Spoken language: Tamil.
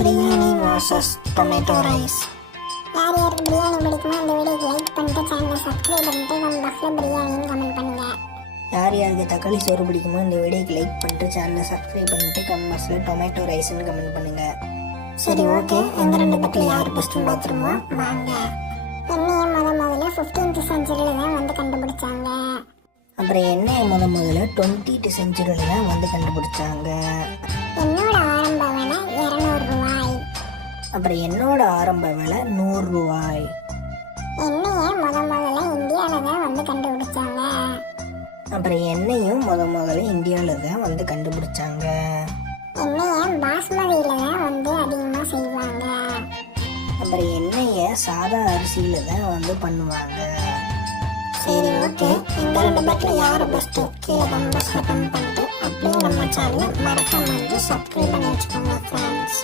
Biryani versus tomato rice. யார் யாருக்கு பிரியாணி பிடிக்குமோ அந்த வீடியோக்கு லைக் பண்ணிட்டு சேனலை சப்ஸ்கிரைப் பண்ணிட்டு கமெண்ட் பாக்ஸில் பிரியாணின்னு கமெண்ட் பண்ணுங்க. யார் யாருக்கு தக்காளி சோறு பிடிக்குமோ இந்த வீடியோக்கு லைக் பண்ணிட்டு சேனலை சப்ஸ்கிரைப் பண்ணிட்டு கமெண்ட் பாக்ஸில் டொமேட்டோ ரைஸ்ன்னு கமெண்ட் பண்ணுங்க. சரி ஓகே, எந்த ரெண்டு பட்டில் யார் பெஸ்ட்னு பார்த்துருமோ வாங்க. எண்ணெயை முதல்ல 15th செஞ்சுரியில் தான் வந்து கண்டுபிடிச்சாங்க. அப்புறம் எண்ணெயை முதல்ல 20th செஞ்சுரியில் தான் வந்து கண்டுபிடிச்சாங்க. என்னோட ஆரம்ப விலை 200 ரூபாய். அப்புறம் என்னோட ஆரம்ப விலை 100 ரூபாய். எண்ணெயை முதல்ல இந்தியாவில் தான் வந்து கண்டுபிடிச்சாங்க. அப்புறம் எண்ணெயும் முதல்ல இந்தியாவில் தான் வந்து கண்டுபிடிச்சாங்க. எண்ணெயை பாஸ்மதியில் தான் வந்து அதிகமாக செய்வாங்க. அப்புறம் எண்ணெயை சாதா அரிசியில் தான் வந்து பண்ணுவாங்க. சரி ஓகே, இந்த ரெண்டு பட்டில் யார் பெஸ்ட்டு கீழே கமெண்ட் பண்ணிட்டு அப்படியே நம்ம சேனலை மறக்காம வந்து சப்ஸ்கிரைப் பண்ணி வச்சுக்கோங்க ஃப்ரெண்ட்ஸ்.